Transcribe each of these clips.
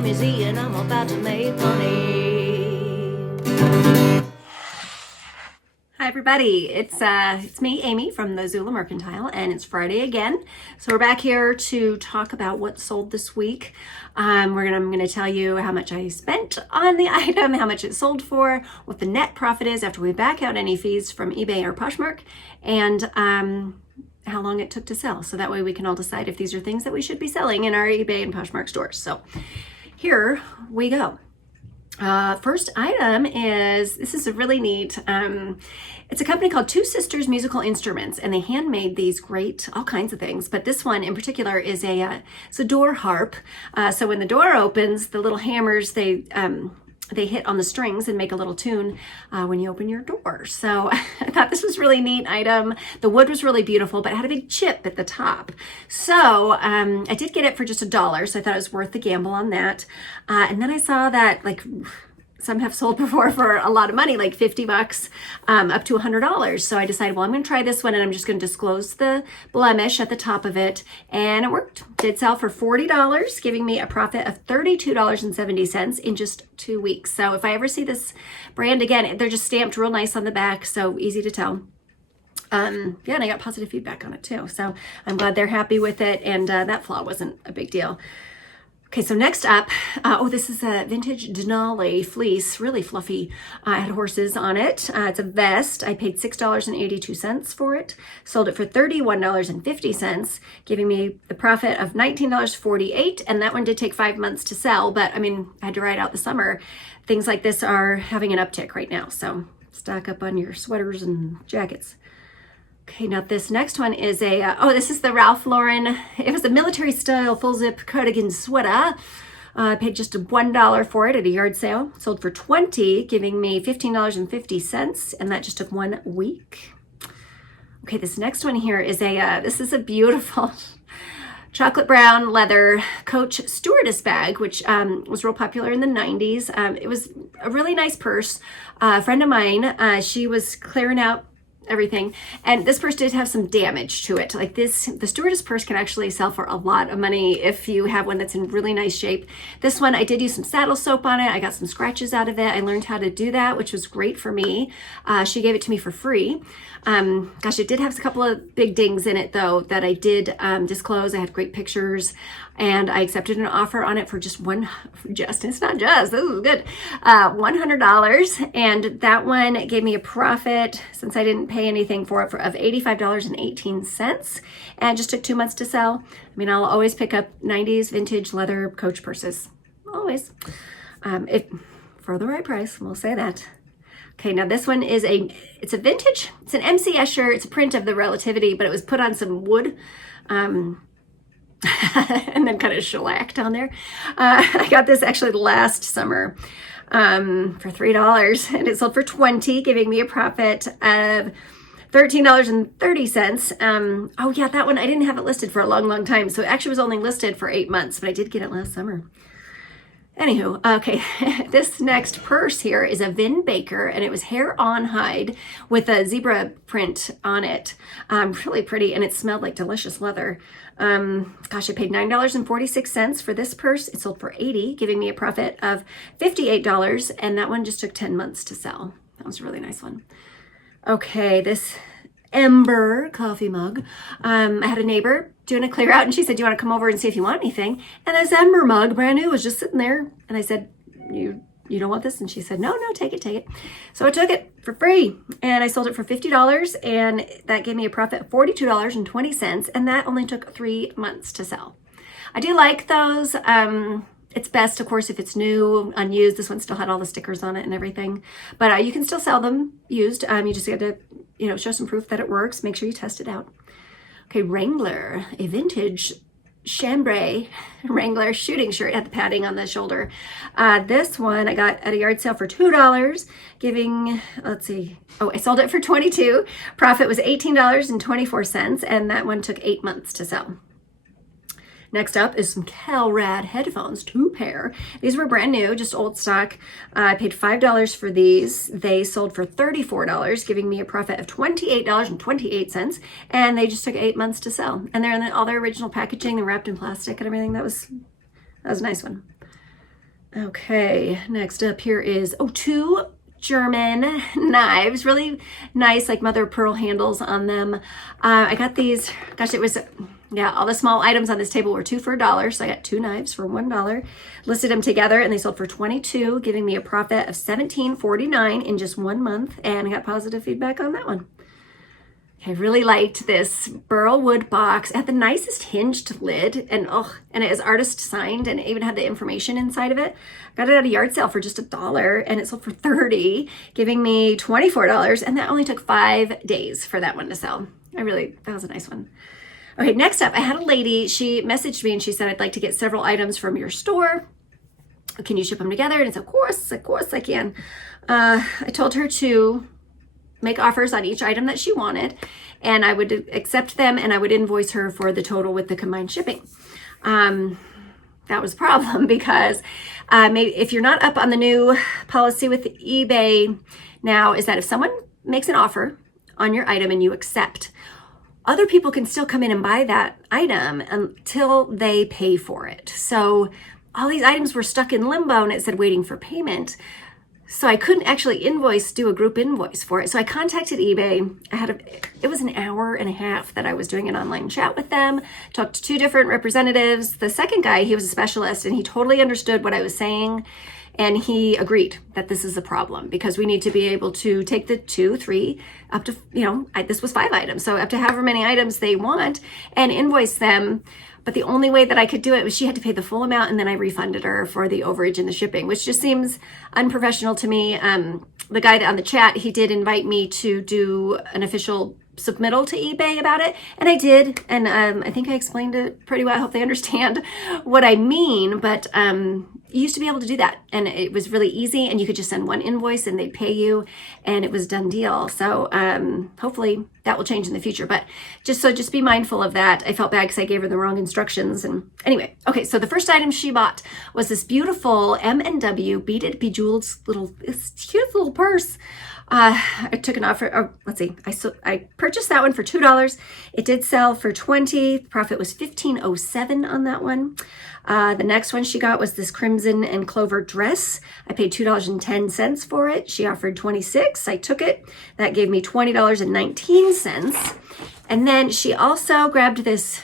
Amy Z, and I'm about to make money. Hi everybody, it's me, Amy, from the Zula Mercantile, and it's Friday again. So we're back here to talk about what sold this week. I'm gonna tell you how much I spent on the item, how much it sold for, what the net profit is after we back out any fees from eBay or Poshmark, and how long it took to sell. So that way we can all decide if these are things that we should be selling in our eBay and Poshmark stores. So here we go. First item this is a really neat, it's a company called Two Sisters Musical Instruments, and they handmade these great, all kinds of things, but this one in particular is it's a door harp. So when the door opens, the little hammers, they hit on the strings and make a little tune when you open your door. So I thought this was a really neat item. The wood was really beautiful, but it had a big chip at the top. So I did get it for just $1, so I thought it was worth the gamble on that. And then I saw that some have sold before for a lot of money, like $50 up to $100. So I decided, well, I'm going to try this one, and I'm just going to disclose the blemish at the top of it. And it worked. Did sell for $40, giving me a profit of $32.70 in just 2 weeks. So if I ever see this brand again, they're just stamped real nice on the back, so easy to tell. And I got positive feedback on it too. So I'm glad they're happy with it, and that flaw wasn't a big deal. Okay, so next up, this is a vintage Denali fleece, really fluffy. I had horses on it. It's a vest. I paid $6.82 for it. Sold it for $31.50, giving me the profit of $19.48. And that one did take 5 months to sell, but I had to ride out the summer. Things like this are having an uptick right now, so stock up on your sweaters and jackets. Okay, now this next one is this is the Ralph Lauren. It was a military style full zip cardigan sweater. I paid just $1 for it at a yard sale. Sold for $20, giving me $15.50, and that just took 1 week. Okay, this next one here is this is a beautiful chocolate brown leather Coach stewardess bag, which was real popular in the 90s. It was a really nice purse. A friend of mine, she was clearing out everything, and this purse did have some damage to it. Like this, the stewardess purse can actually sell for a lot of money if you have one that's in really nice shape. This one, I did use some saddle soap on it. I got some scratches out of it. I learned how to do that, which was great for me. She gave it to me for free. It did have a couple of big dings in it though that I did disclose. I had great pictures, and I accepted an offer on it for it's not just, this is good, $100. And that one gave me a profit, since I didn't pay anything for it, of $85.18, and just took 2 months to sell. I'll always pick up 90s vintage leather Coach purses, always, for the right price, we'll say that. Okay, now this one is it's a vintage, it's an MC Escher, it's a print of the Relativity, but it was put on some wood, and then kind of shellacked on there. I got this actually last summer for $3, and it sold for $20, giving me a profit of $13.30. That one, I didn't have it listed for a long time, so it actually was only listed for 8 months, but I did get it last summer. Anywho, okay, this next purse here is a Vin Baker, and it was hair on hide with a zebra print on it. Really pretty, and it smelled like delicious leather. I paid $9.46 for this purse. It sold for $80, giving me a profit of $58, and that one just took 10 months to sell. That was a really nice one. Okay, this Ember coffee mug. I had a neighbor doing a clear out, and she said, "Do you want to come over and see if you want anything?" And this Ember mug, brand new, was just sitting there. And I said, you don't want this?" And she said, no, take it. So I took it for free, and I sold it for $50, and that gave me a profit of $42.20, and that only took 3 months to sell. I do like those. It's best, of course, if it's new, unused. This one still had all the stickers on it and everything, but you can still sell them used. You just got to, show some proof that it works. Make sure you test it out. Okay, Wrangler, a vintage chambray Wrangler shooting shirt, had the padding on the shoulder. This one I got at a yard sale for $2, giving, I sold it for $22. Profit was $18.24, and that one took 8 months to sell. Next up is some Calrad headphones, 2 pair. These were brand new, just old stock. I paid $5 for these. They sold for $34, giving me a profit of $28.28, and they just took 8 months to sell. And they're in all their original packaging and wrapped in plastic and everything. That was a nice one. Okay, next up here is, two German knives, really nice, like mother of pearl handles on them. I got these, gosh, it was, yeah, all the small items on this table were 2 for $1, so I got 2 knives for $1. Listed them together and they sold for $22, giving me a profit of $17.49 in just 1 month, and I got positive feedback on that one. I really liked this burl wood box. It had the nicest hinged lid, and it is artist signed, and it even had the information inside of it. Got it at a yard sale for just $1, and it sold for $30, giving me $24, and that only took 5 days for that one to sell. That was a nice one. Okay, next up, I had a lady, she messaged me and she said, I'd like to get several items from your store. Can you ship them together? And it's of course I can. I told her to make offers on each item that she wanted, and I would accept them, and I would invoice her for the total with the combined shipping. That was a problem because maybe if you're not up on the new policy with eBay now, is that if someone makes an offer on your item and you accept, other people can still come in and buy that item until they pay for it. So all these items were stuck in limbo, and it said waiting for payment. So I couldn't actually do a group invoice for it. So I contacted eBay. It was an hour and a half that I was doing an online chat with them, talked to 2 different representatives. The second guy, he was a specialist, and he totally understood what I was saying. And he agreed that this is a problem because we need to be able to take the 2, 3, up to, this was 5 items. So up to however many items they want and invoice them. But the only way that I could do it was she had to pay the full amount, and then I refunded her for the overage and the shipping, which just seems unprofessional to me. The guy on the chat, he did invite me to do an official submittal to eBay about it, and I did, and I think I explained it pretty well. I hope they understand what I mean, but you used to be able to do that, and it was really easy, and you could just send one invoice and they'd pay you, and it was done deal. So hopefully that will change in the future, but just be mindful of that. I felt bad because I gave her the wrong instructions, and anyway, okay, so the first item she bought was this beautiful M&W beaded bejeweled cute little purse. I took an offer. Let's see. I purchased that one for $2. It did sell for $20. The profit was $15.07 on that one. The next one she got was this crimson and clover dress. I paid $2.10 for it. She offered $26. I took it. That gave me $20.19. And then she also grabbed this.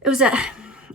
It was a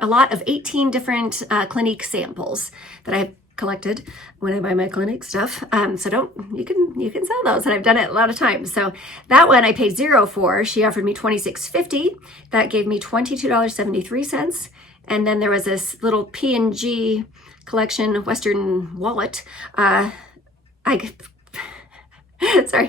lot of 18 different Clinique samples that I collected when I buy my Clinique stuff. So you can sell those, and I've done it a lot of times. So that one I paid $0 for. She offered me $26.50. That gave me $22.73. And then there was this little P&G collection Western wallet. Sorry,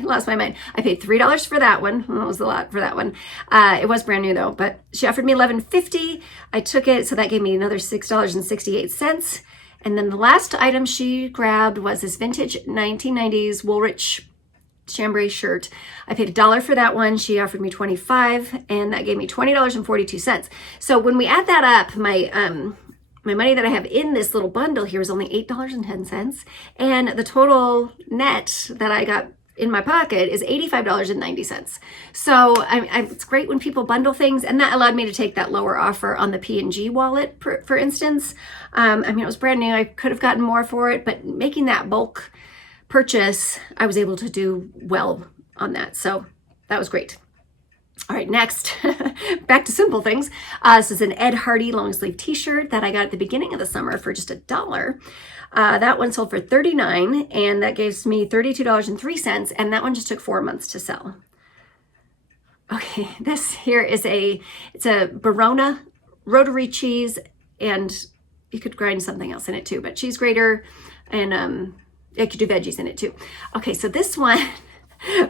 lost my mind. I paid $3 for that one. That was a lot for that one. It was brand new though, but she offered me $11.50. I took it, so that gave me another $6.68. And then the last item she grabbed was this vintage 1990s Woolrich chambray shirt. I paid $1 for that one. She offered me $25, and that gave me $20.42. So when we add that up, my money that I have in this little bundle here is only $8.10, and the total net that I got in my pocket is $85.90. So it's great when people bundle things, and that allowed me to take that lower offer on the P&G wallet, for instance. It was brand new. I could have gotten more for it, but making that bulk purchase, I was able to do well on that. So that was great. All right, next, back to simple things. This is an Ed Hardy long sleeve t-shirt that I got at the beginning of the summer for just $1. That one sold for $39, and that gives me $32.03, and that one just took 4 months to sell. Okay, this here is it's a Barona rotary cheese, and you could grind something else in it too, but cheese grater, and I could do veggies in it too. Okay, so this one,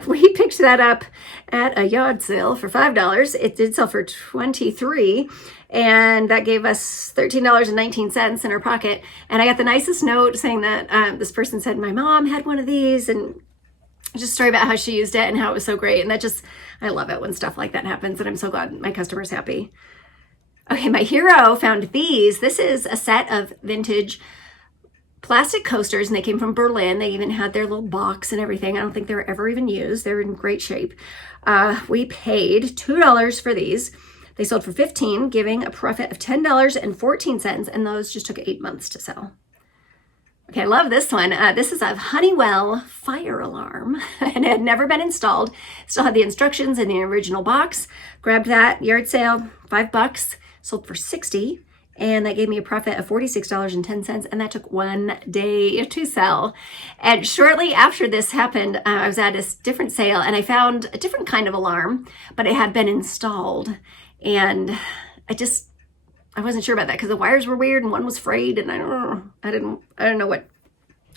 we picked that up at a yard sale for $5. It did sell for $23, and that gave us $13.19 in our pocket. And I got the nicest note saying that this person said, my mom had one of these, and just a story about how she used it and how it was so great. And I love it when stuff like that happens, and I'm so glad my customer's happy. Okay, my hero found these. This is a set of vintage plastic coasters, and they came from Berlin. They even had their little box and everything. I don't think they were ever even used. They were in great shape. We paid $2 for these. They sold for $15, giving a profit of $10.14, and those just took 8 months to sell. Okay, I love this one. This is a Honeywell fire alarm, and it had never been installed. Still had the instructions in the original box. Grabbed that, yard sale, $5, sold for $60, and that gave me a profit of $46.10, and that took 1 day to sell. And shortly after this happened, I was at a different sale, and I found a different kind of alarm, but it had been installed, and I wasn't sure about that because the wires were weird and one was frayed, and I don't know what,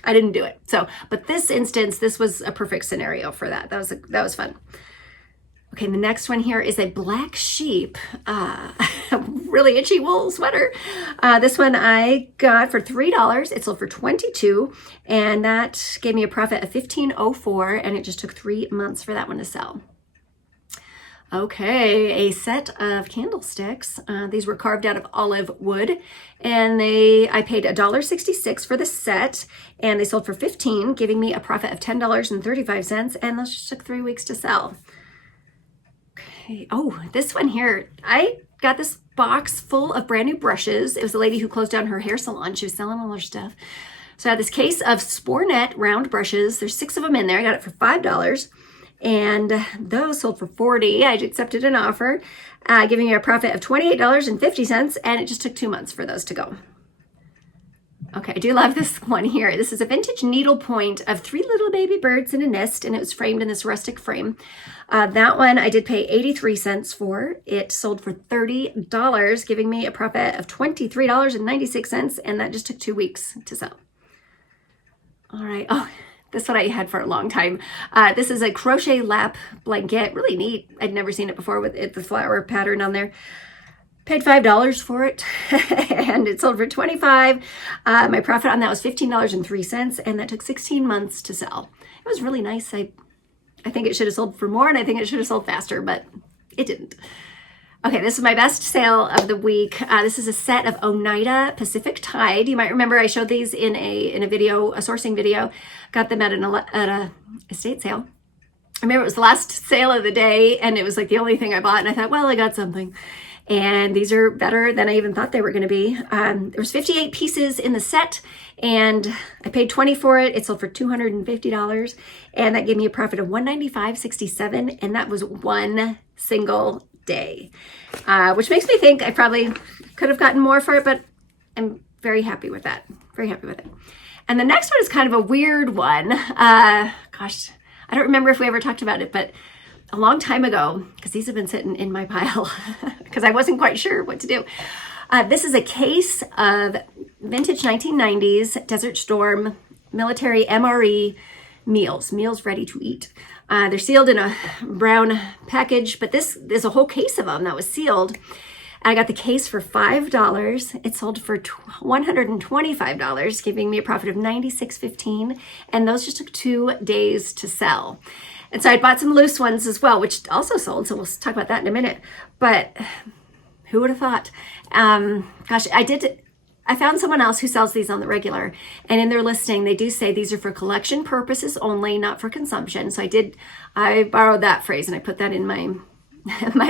I didn't do it. So, but this instance, this was a perfect scenario for that. That was fun. Okay, the next one here is a black sheep, really itchy wool sweater. This one I got for $3. It sold for $22, and that gave me a profit of $15.04, and it just took 3 months for that one to sell. Okay, a set of candlesticks. These were carved out of olive wood, and I paid $1.66 for the set, and they sold for $15, giving me a profit of $10.35, and those just took 3 weeks to sell. Okay, oh, this one here, I got this box full of brand new brushes. It was a lady who closed down her hair salon. She was selling all her stuff. So I had this case of Spornet round brushes. There's 6 of them in there. I got it for $5. And those sold for $40. I accepted an offer, giving me a profit of $28.50, and it just took 2 months for those to go. Okay, I do love this one here. This is a vintage needlepoint of 3 little baby birds in a nest, and it was framed in this rustic frame. That one I did pay 83 cents for. It sold for $30, giving me a profit of $23.96, and that just took 2 weeks to sell. All right. Oh, this one I had for a long time. This is a crochet lap blanket, really neat. I'd never seen it before with the flower pattern on there. Paid $5 for it, and it sold for $25. My profit on that was $15.03, and that took 16 months to sell. It was really nice. I think it should have sold for more, and I think it should have sold faster, but it didn't. Okay, this is my best sale of the week. This is a set of Oneida Pacific Tide. You might remember I showed these in a video, a sourcing video. Got them at a estate sale. I remember it was the last sale of the day, and it was like the only thing I bought, and I thought, well, I got something. And these are better than I even thought they were going to be. There was 58 pieces in the set, and I paid $20 for it. It sold for $250, and that gave me a profit of $195.67, and that was 1 single day, which makes me think I probably could have gotten more for it, but I'm very happy with that. Very happy with it. And the next one is kind of a weird one. Gosh, I don't remember if we ever talked about it, but a long time ago, because these have been sitting in my pile because I wasn't quite sure what to do. This is a case of vintage 1990s Desert Storm military MRE meals ready to eat. They're sealed in a brown package, but there's a whole case of them that was sealed. I got the case for $5. It sold for $125, giving me a profit of $96.15, and those just took 2 days to sell. And so I bought some loose ones as well, which also sold, so we'll talk about that in a minute. But who would have thought? Gosh, I found someone else who sells these on the regular, and in their listing, they do say these are for collection purposes only, not for consumption. So I borrowed that phrase and I put that in my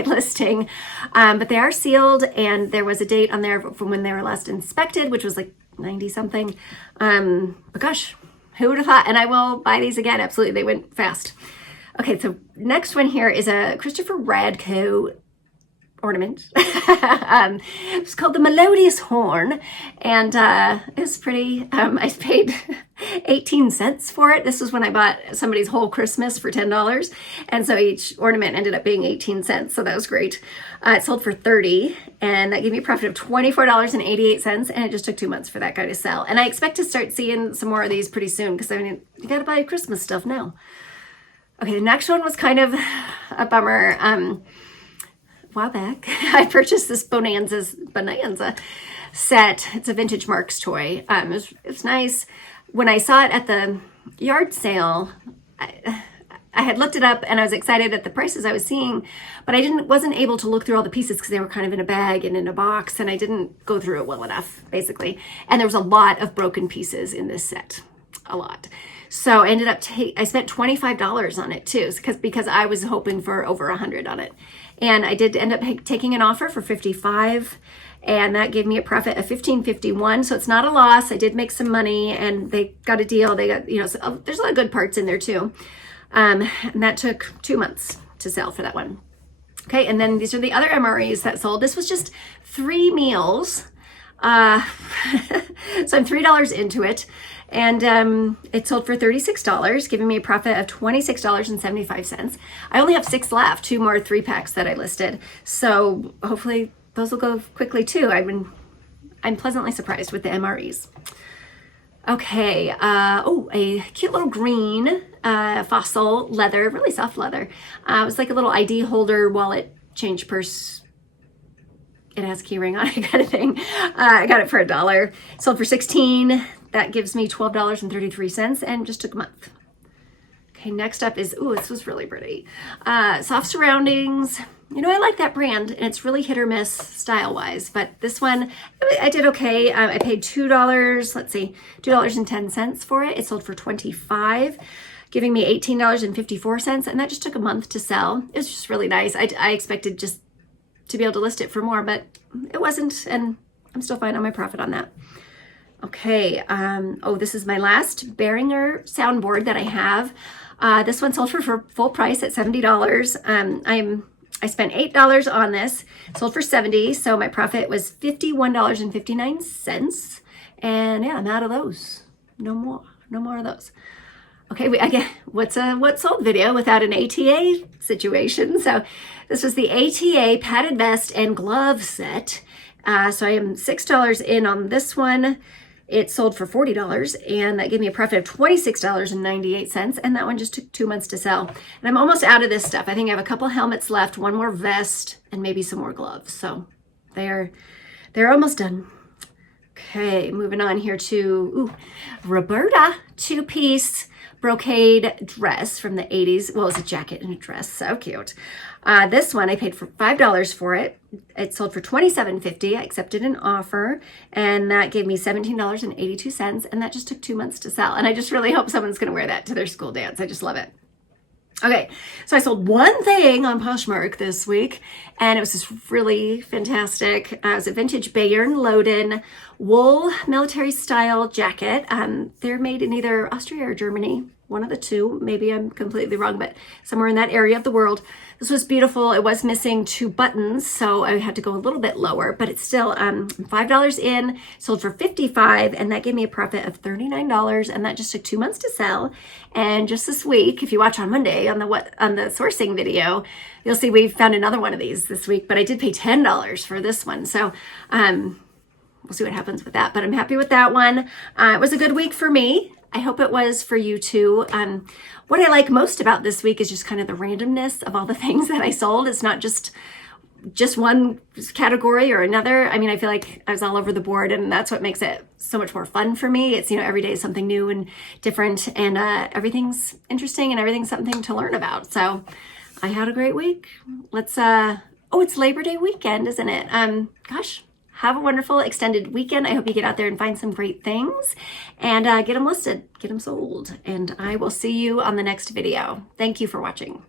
listing. But they are sealed, and there was a date on there from when they were last inspected, which was like 90 something. But gosh, who would have thought? And I will buy these again. Absolutely. They went fast. Okay, so next one here is a Christopher Radko ornament. It's called the Melodious Horn, and it's pretty. I paid 18 cents for it. This was when I bought somebody's whole Christmas for $10, and so each ornament ended up being 18 cents, so that was great. It sold for $30, and that gave me a profit of $24.88, and it just took 2 months for that guy to sell. And I expect to start seeing some more of these pretty soon, because I mean, you got to buy Christmas stuff now. Okay, the next one was kind of a bummer. A while back, I purchased this Bonanza set. It's a vintage Marks toy. It was nice. When I saw it at the yard sale, I had looked it up and I was excited at the prices I was seeing, but I wasn't able to look through all the pieces because they were kind of in a bag and in a box, and I didn't go through it well enough, basically. And there was a lot of broken pieces in this set, a lot. So I ended up I spent $25 on it too, because I was hoping for over $100 on it. And I did end up taking an offer for $55, and that gave me a profit of $15.51. So it's not a loss. I did make some money, and they got a deal. They got, there's a lot of good parts in there too. And that took 2 months to sell for that one. Okay, and then these are the other MREs that sold. This was just 3 meals. So I'm $3 into it, and it sold for $36, giving me a profit of $26.75. I only have 6 left, 2 more 3-packs that I listed. So hopefully those will go quickly too. I'm pleasantly surprised with the MREs. Okay, a cute little green fossil leather, really soft leather. It was like a little ID holder, wallet, change purse. It has a key ring on it kind of thing. I got it for $1. Sold for $16. That gives me $12.33, and just took a month. Okay, next up is, this was really pretty. Soft Surroundings. I like that brand, and it's really hit or miss style-wise, but this one, I did okay. I paid $2.10 for it. It sold for $25, giving me $18.54, and that just took a month to sell. It was just really nice. I expected just to be able to list it for more, but it wasn't, and I'm still fine on my profit on that. Okay, this is my last Behringer soundboard that I have. This one sold for full price at $70. I spent $8 on this, sold for $70, so my profit was $51.59. And yeah, I'm out of those. No more of those. Okay, what sold video without an ATA situation? So this was the ATA padded vest and glove set. So I am $6 in on this one. It sold for $40, and that gave me a profit of $26.98, and that one just took 2 months to sell. And I'm almost out of this stuff. I think I have a couple helmets left, one more vest, and maybe some more gloves. So they're almost done. Okay, moving on here to Roberta 2-piece brocade dress from the 80s. Well, it was a jacket and a dress. So cute. This one, I paid for $5 for it. It sold for $27.50. I accepted an offer, and that gave me $17.82, and that just took 2 months to sell. And I just really hope someone's going to wear that to their school dance. I just love it. Okay, so I sold one thing on Poshmark this week, and it was this really fantastic, it was a vintage Bayern Loden wool military style jacket. They're made in either Austria or Germany, one of the two. Maybe I'm completely wrong, but somewhere in that area of the world. This was beautiful. It was missing 2 buttons, so I had to go a little bit lower, but it's still $5 in, sold for $55, and that gave me a profit of $39, and that just took 2 months to sell. And just this week, if you watch on Monday on the sourcing video, you'll see we found another one of these this week, but I did pay $10 for this one. So we'll see what happens with that, but I'm happy with that one. It was a good week for me. I hope it was for you too. What I like most about this week is just kind of the randomness of all the things that I sold. It's not just one category or another. I mean, I feel like I was all over the board, and that's what makes it so much more fun for me. It's, every day is something new and different, and everything's interesting, and everything's something to learn about. So I had a great week. Let's, it's Labor Day weekend, isn't it? Gosh. Have a wonderful extended weekend. I hope you get out there and find some great things and get them listed, get them sold. And I will see you on the next video. Thank you for watching.